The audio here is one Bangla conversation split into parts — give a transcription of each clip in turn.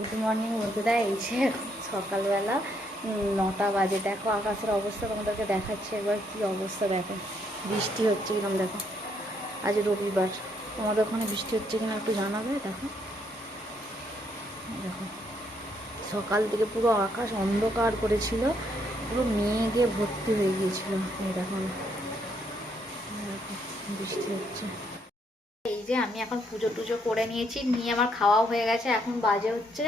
গুড মর্নিং বন্ধুরা। এই যে সকালবেলা 9টা বাজে। দেখো আকাশের অবস্থা, তোমাদেরকে দেখাচ্ছি এবার কি অবস্থা। দেখো বৃষ্টি হচ্ছে কিরম, দেখো আজ রবিবার, তোমাদের ওখানে বৃষ্টি হচ্ছে কিনা একটু জানাবে। দেখো দেখো সকাল থেকে পুরো আকাশ অন্ধকার করেছিল, পুরো মেঘ দিয়ে ভর্তি হয়ে গিয়েছিল। এই দেখো বৃষ্টি হচ্ছে। এই যে আমি এখন পুজো টুজো করে নিয়েছি, নিয়ে আমার খাওয়াও হয়ে গেছে। এখন বাজে হচ্ছে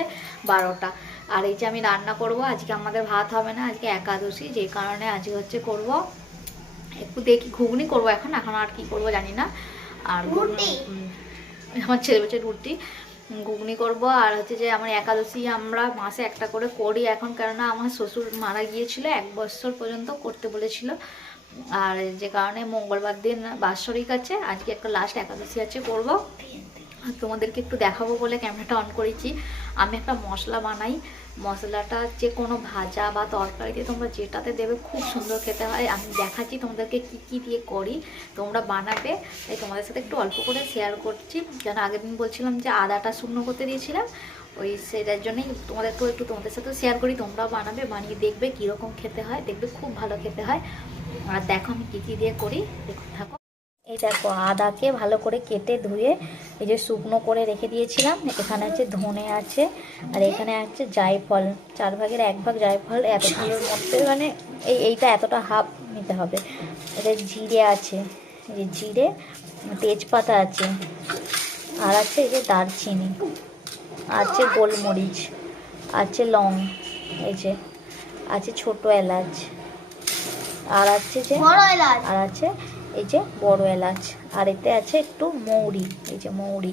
12টা। আর এই যে আমি রান্না করব, আজকে আমাদের ভাত হবে না, আজকে একাদশী, যে কারণে আজকে হচ্ছে করব একটু দেখি ঘুগনি করব। এখন এখন আর কি করব জানি না। আর আমার ছেলে বলছে রুটি, ঘুগনি করব। আর হচ্ছে যে আমার একাদশী আমরা মাসে একটা করে করি এখন, কেননা আমার শ্বশুর মারা গিয়েছিল, 1 বছর পর্যন্ত করতে বলেছিল। আর যে কারণে মঙ্গলবার দিন বাৎসরিক আছে, আজকে একটা লাস্ট একাদশী আছে, করব। আর তোমাদেরকে একটু দেখাবো বলে ক্যামেরাটা অন করেছি। আমি একটা মশলা বানাই, মশলাটা যে কোনো ভাজা বা তরকারিতে তোমরা যেটাতে দেবে খুব সুন্দর খেতে হয়। আমি দেখাচ্ছি তোমাদেরকে কি কি দিয়ে করি, তোমরা বানাবে। তাই তোমাদের সাথে একটু অল্প করে শেয়ার করছি, যেন আগের দিন বলছিলাম যে আদাটা শুকনো করতে দিয়েছিলাম, ওই সেটার জন্যই তোমাদেরকেও একটু তোমাদের সাথে শেয়ার করি। তোমরাও বানাবে, বানিয়ে দেখবে কীরকম খেতে হয়, দেখবে খুব ভালো খেতে হয়। আর দেখো আমি কী কী দিয়ে করি, দেখো থাকো। এই দেখো আদাকে ভালো করে কেটে ধুয়ে এই যে শুকনো করে রেখে দিয়েছিলাম। এখানে আছে ধনে আছে, আর এখানে আছে জায়ফল, 4 ভাগের 1 ভাগ জায়ফল। এতগুলোর মধ্যে মানে এইটা এতটা হাফ নিতে হবে। এটা জিরে আছে, এই যে জিরে, তেজপাতা আছে, আর আছে এই যে দারচিনি, আছে গোলমরিচ, আছে লং, এই যে আছে ছোটো এলাচ, আর আছে যে আর আছে এই যে বড় এলাচ, আর এতে আছে একটু মৌরি, এই যে মৌরি।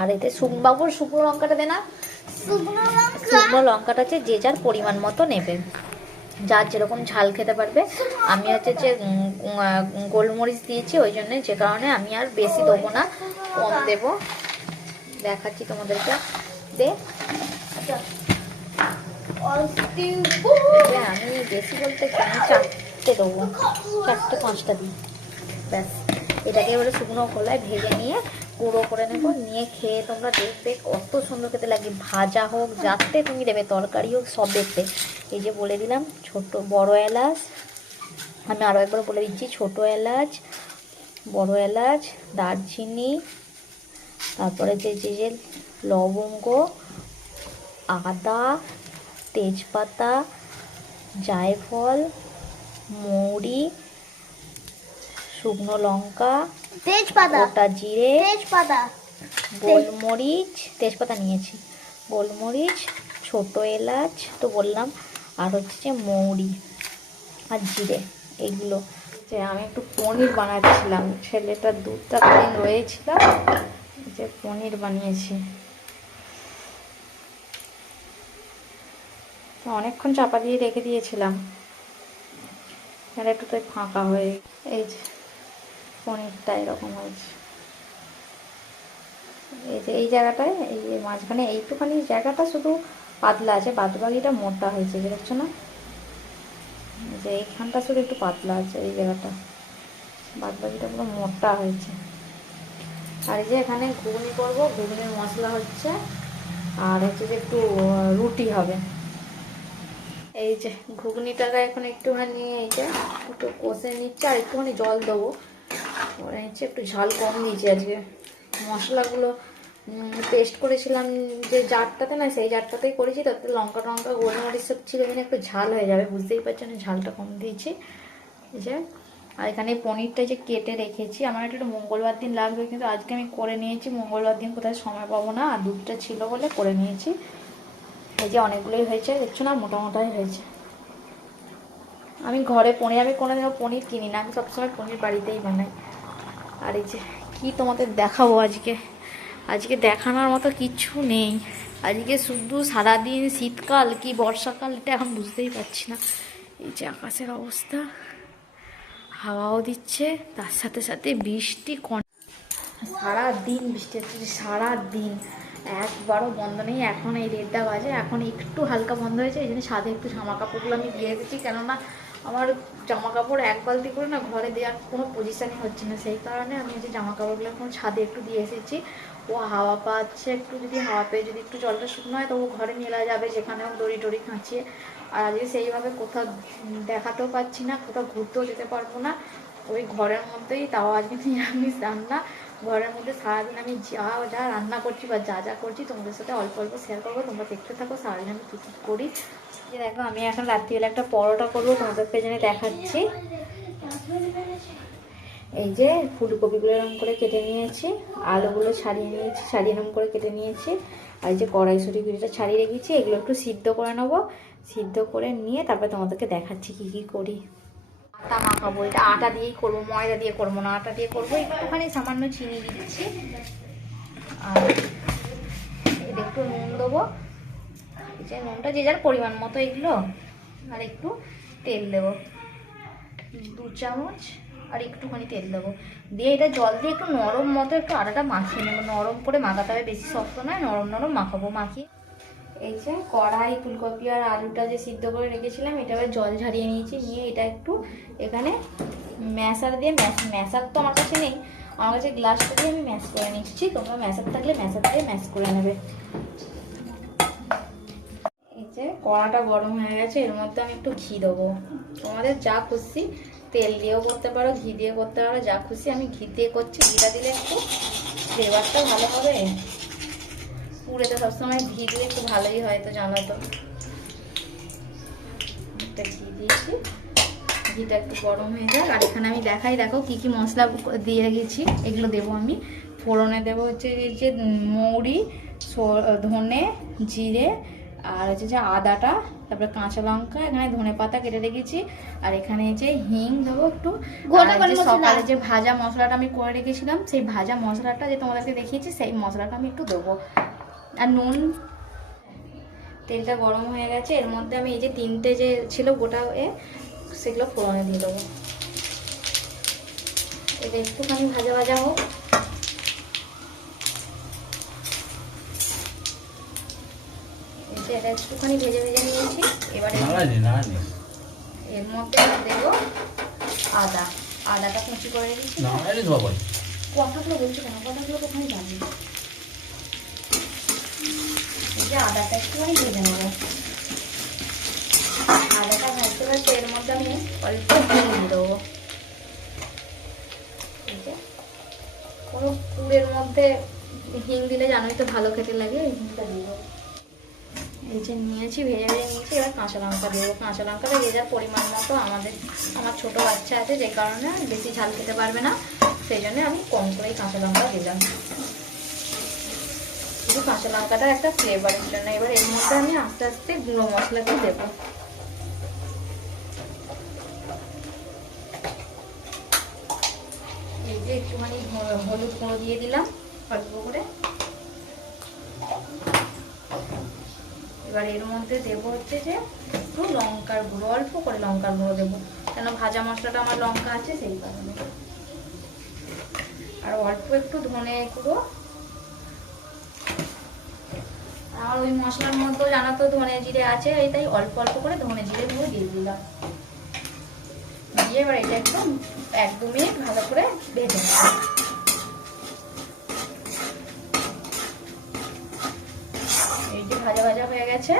আর এতে বাবুর শুকনো লঙ্কাটা দে না, শুকনো লঙ্কাটা আছে যে যার পরিমাণ মতো নেবে, যার যেরকম ঝাল খেতে পারবে। আমি হচ্ছে যে গোলমরিচ দিয়েছি, ওই জন্য যে কারণে আমি আর বেশি দেবো না, কম দেব। দেখাচ্ছি তোমাদেরকে, দে আমি বেশি বলতে আমি 4টে দেবো, 4টে 5টা দিই, ব্যাস। এটাকে এবারে শুকনো খোলায় ভেজে নিয়ে গুঁড়ো করে নেবো, নিয়ে খেয়ে তোমরা দেখবে কত সুন্দর খেতে লাগে। ভাজা হোক, যাতে তুমি দেবে, তরকারি হোক, সব দেখবে। এই যে বলে দিলাম ছোট বড় এলাচ, আমি আরও একবার বলে দিচ্ছি, ছোট এলাচ, বড় এলাচ, দারচিনি, তারপরে যে যে যে লবঙ্গ, আদা, তেজপাতা, জায়ফল, মৌরি, শুকনো লঙ্কা, তেজপাতা, গোটা জিরে, তেজপাতা, গোলমরিচ, তেজপাতা নিয়েছি, গোলমরিচ, ছোট এলাচ তো বললাম, আর হচ্ছে যে মৌরি আর জিরে, এগুলো। যে আমি একটু পনির বানাচ্ছিলাম, ছেলেটার দুধটা দিন রয়েছিল, যে পনির বানিয়েছি। অনেকক্ষণ চাপা দিয়ে রেখে দিয়েছিলাম, আর একটু তাই ফাঁকা হয়ে, এই যে পনিরটা এরকম হয়েছে। এই যে এই জায়গাটায়, এই যে মাঝখানে এইটুখানি জায়গাটা শুধু পাতলা আছে, বাদবাকিটা মোটা হয়েছে, দেখছো না? যে এইখানটা শুধু একটু পাতলা আছে, এই জায়গাটা, বাদবাকিটা পুরো মোটা হয়েছে। আর এই যে এখানে ঘুগনি করবো, ঘুগনির মশলা হচ্ছে, আর হচ্ছে যে একটু রুটি হবে। এই যে ঘুগনিটাকে এখন একটুখানি এই যে একটু কষে নিচ্ছে, আর একটুখানি জল দেবো। ওরা হচ্ছে একটু ঝাল কম দিয়েছি আজকে, মশলাগুলো পেস্ট করেছিলাম যে জারটাতে, না সেই জারটাতেই করেছি, তাতে লঙ্কা টঙ্কা গোলমরিচ সব ছিল, এখানে একটু ঝাল হয়ে যাবে, বুঝতেই পারছেন, ঝালটা কম দিয়েছি। এই যে আর এখানে পনিরটা যে কেটে রেখেছি, আমার একটু মঙ্গলবার দিন লাগবে, কিন্তু আজকে আমি করে নিয়েছি, মঙ্গলবার দিন কোথায় সময় পাবো না, আর দুধটা ছিল বলে করে নিয়েছি। এই যে অনেকগুলোই হয়েছে, দেখছো না, মোটামোটাই হয়েছে। আমি ঘরে পনির, আমি কোনোদিনও পনির কিনি না, আমি সবসময় পনির বাড়িতেই বানাই। আর এই যে কি তোমাদের দেখাবো আজকে, আজকে দেখানোর মতো কিচ্ছু নেই। আজকে শুধু সারাদিন শীতকাল কি বর্ষাকাল এটা এখন বুঝতেই পারছি না। এই যে আকাশের অবস্থা, হাওয়াও দিচ্ছে, তার সাথে সাথে বৃষ্টি, সারাদিন বৃষ্টি হচ্ছে, সারাদিন একবারও বন্ধ নেই। এখন এই 1:30 বাজে, এখন একটু হালকা বন্ধ হয়েছে, এই জন্য ছাদে একটু জামা কাপড়গুলো আমি দিয়ে এসেছি, কেননা আমার জামা কাপড় 1 বালতি করে না ঘরে দেওয়ার কোনো পজিশানই হচ্ছে না, সেই কারণে আমি যে জামা কাপড়গুলো এখন ছাদে একটু দিয়ে এসেছি। ও হাওয়া পাচ্ছে একটু, যদি হাওয়া পেয়ে যদি একটু জলটা শুকনো হয় তো ও ঘরে মেলা যাবে, যেখানেও দড়ি টড়ি খাঁচিয়ে। আর আজকে সেইভাবে কোথাও দেখাতেও পাচ্ছি না, কোথাও ঘুরতেও যেতে পারবো না, ওই ঘরের মধ্যেই। তাও আজকে নিরামিষ রান্না, ঘরের মধ্যে সারাদিন আমি যা যা রান্না করছি বা যা যা করছি তোমাদের সাথে অল্প অল্প শেয়ার করবো, তোমরা দেখতে থাকো সারাদিন আমি কী কী করি। যে দেখো আমি এখন রাত্রিবেলা একটা পরোটা করবো, তোমাদেরকে জন্য দেখাচ্ছি। এই যে ফুলকপিগুলো এরকম করে কেটে নিয়েছি, আলুগুলো ছাড়িয়ে নিয়েছি, ছাড়িয়ে এরকম করে কেটে নিয়েছি, আর এই যে কড়াইশুঁটিগুলিটা ছাড়িয়ে রেখেছি, এগুলো একটু সিদ্ধ করে নেবো। সিদ্ধ করে নিয়ে তারপরে তোমাদেরকে দেখাচ্ছি কি কি করি। আটা মাখাবো, এটা আটা দিয়েই করবো, ময়দা দিয়ে করবো না, আটা দিয়ে করবো। একটুখানি সামান্য চিনি দিচ্ছি, আর এটা একটু নুন দেবো, এই যে নুনটা যে যার পরিমাণ মতো এগুলো, আর একটু তেল দেবো 2 চামচ, আর একটুখানি তেল দেবো, দিয়ে এটা জল দিয়ে একটু নরম মতো একটু আটাটা মাখিয়ে নেবো। নরম করে মাখাতে হবে, বেশি শক্ত নয়, নরম নরম মাখাবো। মাখিয়ে এই যে কড়াই ফুলকপি আর আলুটা যে সিদ্ধ করে রেখেছিলাম, এটা এবার জল ঝারিয়ে নিয়েছি, নিয়ে এটা একটু এখানে ম্যাশার দিয়ে ম্যাশার তো আমার কাছে নেই, আমার কাছে গ্লাসটা দিয়ে আমি ম্যাশ করে নিচ্ছি। তোমরা ম্যাশার থাকলে ম্যাশার দিয়ে ম্যাশ করে নেবে। এই যে কড়াটা গরম হয়ে গেছে, এর মধ্যে আমি একটু ঘি দেবো। তোমাদের যা খুশি, তেল দিয়েও করতে পারো, ঘি দিয়ে করতে পারো, যা খুশি। আমি ঘি দিয়ে করছি, ঘিটা দিলে একটু ফ্লেভারটা ভালো হবে। পুরেতে সবসময় ঘি দিলে একটু ভালোই হয়, তো জানো তো। একটা ঘি দিয়েছি, ঘিটা একটু গরম হয়ে যাক। আর এখানে আমি দেখাই, দেখো কি কি মশলা দিয়ে গেছি। এগুলো দেবো আমি ফোড়নে, দেবো হচ্ছে এই যে মৌরি, ধনে, জিরে, আর হচ্ছে যে আদাটা, তারপরে কাঁচা লঙ্কা, এখানে ধনে পাতা কেটে রেখেছি, আর এখানে যে হিং দেবো একটু। সকালে যে ভাজা মশলাটা আমি করে রেখেছিলাম, সেই ভাজা মশলাটা যে তোমাদেরকে দেখিয়েছি, সেই মশলাটা আমি একটু দেবো, আর নুন। তেলটা গরম হয়ে গেছে, এর মধ্যে আমি এই যে 3টে যে ছিল গোটা সেগুলো ফোড়নে দিয়ে দেবো। এটা একটুখানি ভাজা ভাজা হোক। এটা একটুখানি ভেজে ভেজে নিয়েছি। এবারে এর মধ্যে দেবো আদা, আদাটা কুচি করে রেখেছি। কথাগুলো বলছি কেন, কথাগুলো তো ওখানে জানি। এই যে আদাটা একটুখানি ভেজে নেবো। আদাটা ভাজতে ভাজতে এর মধ্যে আমি অল্প হিং দিয়ে দেবো। এই যে কোনো পুরের মধ্যে হিং দিলে জানোই তো ভালো খেতে লাগে, এই হিংটা দিয়ে দেবো। এই যে নিয়েছি, ভেজে ভেজে নিয়েছি। এবার কাঁচা লঙ্কা দেবো। কাঁচা লঙ্কাটা যে যার পরিমাণ মতো, আমার ছোট বাচ্চা আছে, যে কারণে বেশি ঝাল খেতে পারবে না, সেই জন্য আমি কম করেই কাঁচা লঙ্কা দিলাম। কিন্তু কাঁচা লঙ্কাটা একটা ফ্লেভারের জন্য। এবার এর মধ্যে আমি আস্তে আস্তে গুঁড়ো মশলাটা দেবো। এই যে একটুখানি হলুদ গুঁড়ো দিয়ে দিলাম অল্প করে। এবার এর মধ্যে দেবো হচ্ছে যে একটু লঙ্কার গুঁড়ো, অল্প করে লঙ্কার গুঁড়ো দেবো, কেন ভাজা মশলাটা আমার লঙ্কা আছে সেই কারণে। আর অল্প একটু ধনে গুঁড়ো। আর ওই মশলার মধ্যে জানো তো ধনে জিরে আছে, এই তাই অল্প অল্প করে ধনে জিরে গুঁড়ো দিয়ে দিলাম। দিয়ে এবার এটা একটু 1-2 মিনিট ভালো করে ভেজে নেব। এই যে ভাজা ভাজা হয়ে গেছে।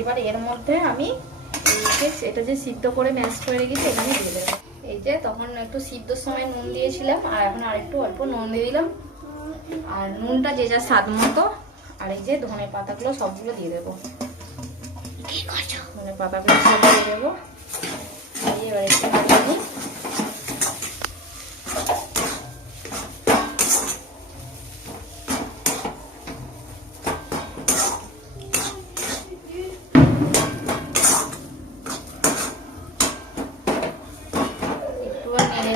এবার এর মধ্যে আমি এটা যে সিদ্ধ করে ম্যাশ করে রেখেছি এখানে দিয়ে দেবো। এই যে তখন একটু সিদ্ধর সময় নুন দিয়েছিলাম, আর এখন আরেকটু অল্প নুন দিয়ে দিলাম, আর নুনটা যে যার স্বাদ মতো। আর এই যে ধনে পাতাগুলো সবগুলো দিয়ে দেবো। ধনে পাতাগুলো সব দিয়ে দেবো। এবার একটু ভাজা নিই।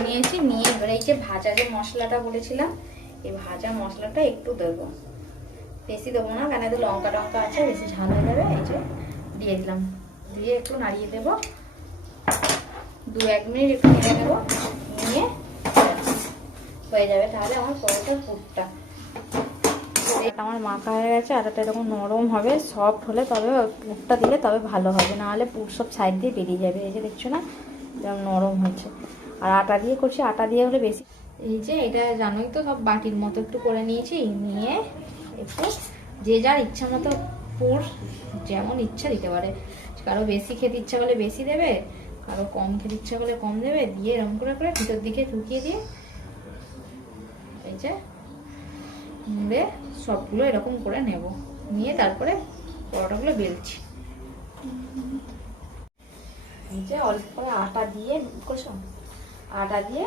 নিয়েছি, নিয়ে এবার এই যে ভাজা যে মশলাটা বলেছিলাম, এই ভাজা মশলাটা একটু দেবো, বেশি দেবো না, কেন তো লঙ্কা টঙ্কা আছে, বেশি ঝাল হয়ে যাবে। এই যে দিয়ে দিলাম, দিয়ে একটু নাড়িয়ে দেবো, 2-1 মিনিট একটু নেড়ে নেবো, নিয়ে হয়ে যাবে তাহলে আমার পরোটার পুরটা। এটা আমার মাখা হয়ে গেছে। আটাটা এরকম নরম হবে, সফট হলে তবে পুরটা দিলে তবে ভালো হবে, নাহলে পুর সব সাইড দিয়ে বেরিয়ে যাবে। এই যে দেখছো না এরকম নরম হয়েছে। আর আটা দিয়ে করছি, আটা দিয়ে হলে বেশি এই যে এটা জানোই তো, সব বাটির মতো একটু করে নিয়েছি, নিয়ে একটু যে যার ইচ্ছা মতো পুর যেমন ইচ্ছা দিতে পারে। কারো বেশি খেতে ইচ্ছা করলে বেশি দেবে, কারো কম খেতে ইচ্ছা করলে কম দেবে, দিয়ে এরকম করে করে ভিতর দিকে ঢুকিয়ে দিয়ে এই যে মুড়ে সবগুলো এরকম করে নেব, নিয়ে তারপরে পরোটাগুলো বেলছি। এই যে অল্প করে আটা দিয়ে আটা দিয়ে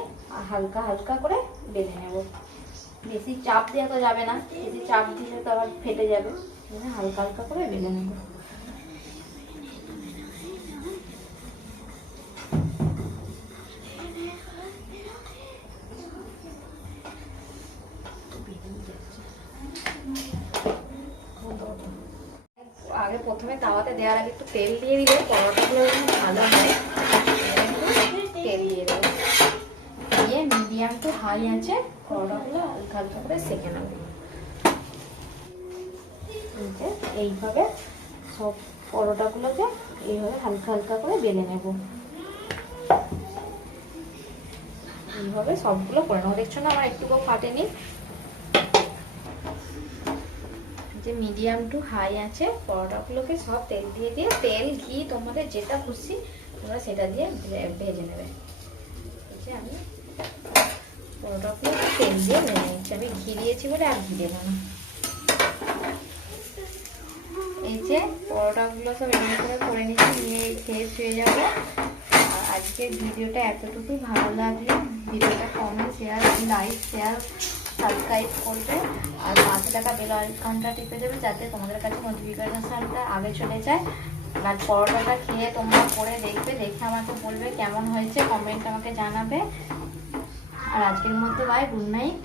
হালকা হালকা করে বেলে নেব। বেশি চাপ দেওয়া তো যাবে না, বেশি চাপ দিলে তো আবার ফেটে যাবে, হালকা হালকা করে বেলে নেব। আগে প্রথমে তাওয়াতে দেওয়ার আগে একটু তেল দিয়ে দিলে পরোটাগুলো ভালো হয়। তেল দিয়ে দেবো, দিয়ে মিডিয়াম টু হাই আছে পরোটাগুলো হালকা হালকা করে সেঁকে নেব। এইভাবে সব পরোটাগুলোকে এইভাবে হালকা হালকা করে বেলে নেব। এইভাবে সবগুলো করে নেবো। দেখছো না আমার একটুকুও ফাটেনি। যে মিডিয়াম টু হাই আছে পরোটাগুলোকে সব তেল দিয়ে দিয়ে, তেল ঘি তোমাদের যেটা খুশি তোমরা সেটা দিয়ে ভেজে নেবে। এই যে আমি পরোটাগুলো তেল দিয়ে ভেজে নিচ্ছি, আমি ঘি দিয়েছি বলে আর ঘি দেবো না। এই যে পরোটাগুলো সব এমনি করে নিচ্ছি, নিয়ে খেয়ে শুয়ে যাবো। আর আজকের ভিডিওটা এতটুকু, ভালো লাগলে ভিডিওটা comment share like share subscribe করবে, আর পাশে টাকা বেল আইকনটা টিপে দেবে যাতে তোমাদের কাছে নোটিফিকেশনটা আগে চলে যায়। আর পরোটাটা খেয়ে তোমরা করে দেখবে, দেখে আমাকে বলবে কেমন হয়েছে, কমেন্ট আমাকে জানাবে। আর আজকের মধ্যে বাই, গুড নাইট।